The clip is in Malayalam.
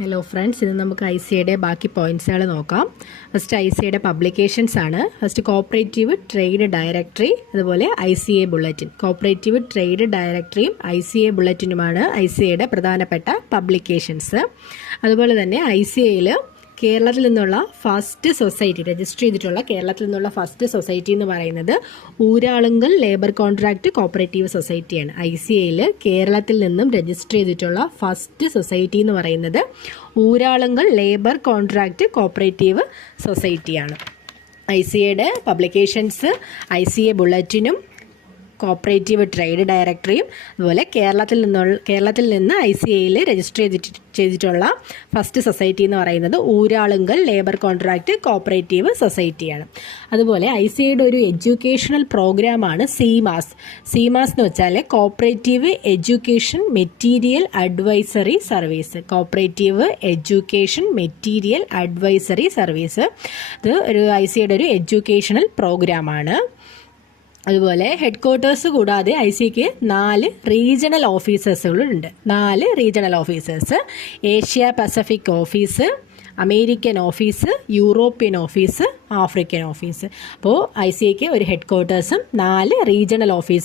ഹലോ ഫ്രണ്ട്സ്, ഇന്ന് നമുക്ക് ICAയുടെ ബാക്കി പോയിന്റ്സുകൾ നോക്കാം. ഫസ്റ്റ് ICAയുടെ പബ്ലിക്കേഷൻസ് ആണ്. ഫസ്റ്റ് കോപ്പറേറ്റീവ് ട്രേഡ് ഡയറക്ടറി, അതുപോലെ ICA ബുള്ളറ്റിൻ. കോപ്പറേറ്റീവ് ട്രേഡ് ഡയറക്ടറിയും ICA ബുള്ളറ്റിനുമാണ് ICAയുടെ പ്രധാനപ്പെട്ട പബ്ലിക്കേഷൻസ്. അതുപോലെ തന്നെ ICAയിൽ കേരളത്തിൽ നിന്നുള്ള ഫസ്റ്റ് സൊസൈറ്റി രജിസ്റ്റർ ചെയ്തിട്ടുള്ള കേരളത്തിൽ നിന്നുള്ള ഫസ്റ്റ് സൊസൈറ്റി എന്ന് പറയുന്നത് ഊരാളുങ്കൽ ലേബർ കോൺട്രാക്ട് കോപ്പറേറ്റീവ് സൊസൈറ്റിയാണ്. ICAയിൽ കേരളത്തിൽ നിന്നും രജിസ്റ്റർ ചെയ്തിട്ടുള്ള ഫസ്റ്റ് സൊസൈറ്റി എന്ന് പറയുന്നത് ഊരാളുങ്കൽ ലേബർ കോൺട്രാക്ട് കോപ്പറേറ്റീവ് സൊസൈറ്റിയാണ്. ICAയുടെ പബ്ലിക്കേഷൻസ് ICA ബുള്ളറ്റിനും കോപ്പറേറ്റീവ് ട്രേഡ് ഡയറക്ടറിയും അതുപോലെ കേരളത്തിൽ നിന്ന് ICAയിൽ രജിസ്റ്റർ ചെയ്തിട്ടുള്ള ഫസ്റ്റ് സൊസൈറ്റി എന്ന് പറയുന്നത് ഊരാളുങ്കൽ ലേബർ കോൺട്രാക്ട് കോപ്പറേറ്റീവ് സൊസൈറ്റിയാണ്. അതുപോലെ ICAയുടെ ഒരു എഡ്യൂക്കേഷണൽ പ്രോഗ്രാമാണ് CMAS. CMAS എന്ന് വെച്ചാൽ cooperative education material advisory service. Cooperative education material advisory service ഇത് ഒരു ICAയുടെ ഒരു എഡ്യൂക്കേഷണൽ പ്രോഗ്രാമാണ്. അതുപോലെ ഹെഡ് ക്വാർട്ടേഴ്സ് കൂടാതെ ICAക്ക് 4 റീജിയണൽ ഓഫീസേഴ്സുകളുണ്ട്. 4 regional officers: Asia Pacific office, American office, European office, African office. അപ്പോൾ ICAക്ക് ഒരു ഹെഡ് ക്വാർട്ടേഴ്സും 4 റീജിയണൽ ഓഫീസേഴ്സും